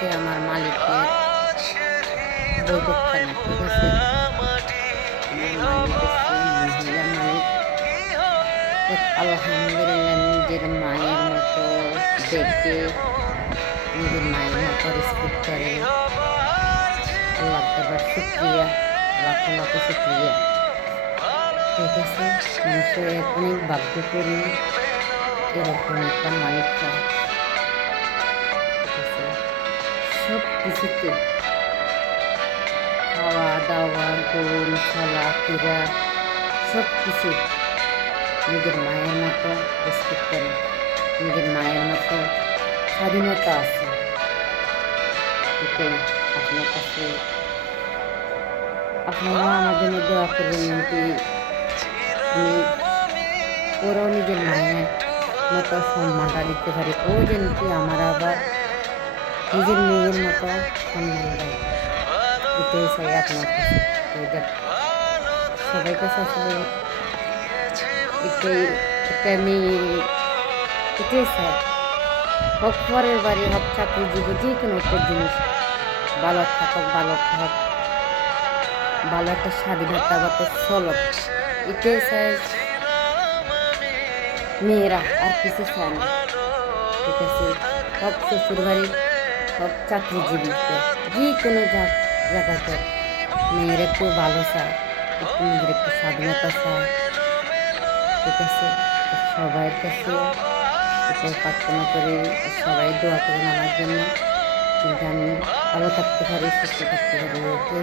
হচ্ছে আমার মালিকের বৈঠকখানা, ঠিক আছে। আমার মালিক হচ্ছে মহিলা মালিক। আলহামদুলিল্লাহ, নিজের মায়ের মতো দেখে, নিজের মায়ের মতো রেসপেক্ট করে। আল্লাহ তাআলার শুকরিয়া, লাখো লাখো শুকরিয়া, ঠিক আছে। মানুষের অনেক ভাগ্য করি এরকম একটা মালিক পায়, ঠিক আছে। সব কিছুতে খাওয়া দাওয়া, ঘুম, চলাফেরা, সব কিছু নিজের মায়ের মতো রেসপেক্ট করে, নিজের মায়ের মতো স্বাধীনতা আছে। এটাই আপনার কাছে, আপনারা আমার জন্য দোয়া করবেন কি আমি ওরাও নিজের মায়ের মতো সম্মানটা দিতে পারি, ও যেন কি আমার আবার নিজের মেয়ের মতো সম্মান দেয়। এটাই চাই আপনার কাছে। তো দেখ, সবাই কাছে আসলে এটাই, একটা মেয়ে এটাই চাই, হোক পরের বাড়ি, হোক চাকরিজীবী, যে কোনো একটা জিনিস ভালো থাকুক, ভালো হোক, ভালো একটা স্বাধীনতা মতো চলক, এটাই চাই মেয়েরা, আর কিছু চায় না, ঠিক আছে। হোক শ্বশুর বাড়ি, হোক চাকরিজীবীতে, যে কোনো জায়গাতে মেয়েরা একটু ভালো চায়, একটু নিজের একটু স্বাধীনতা চায়, ঠিক আছে। সবার কাছে এটাই প্রার্থনা করি, সবাই দোয়া করুন আমার জন্য, কিন্তু আমি ভালো থাকতে পারি, সুস্থ থাকতে পারি। ওকে।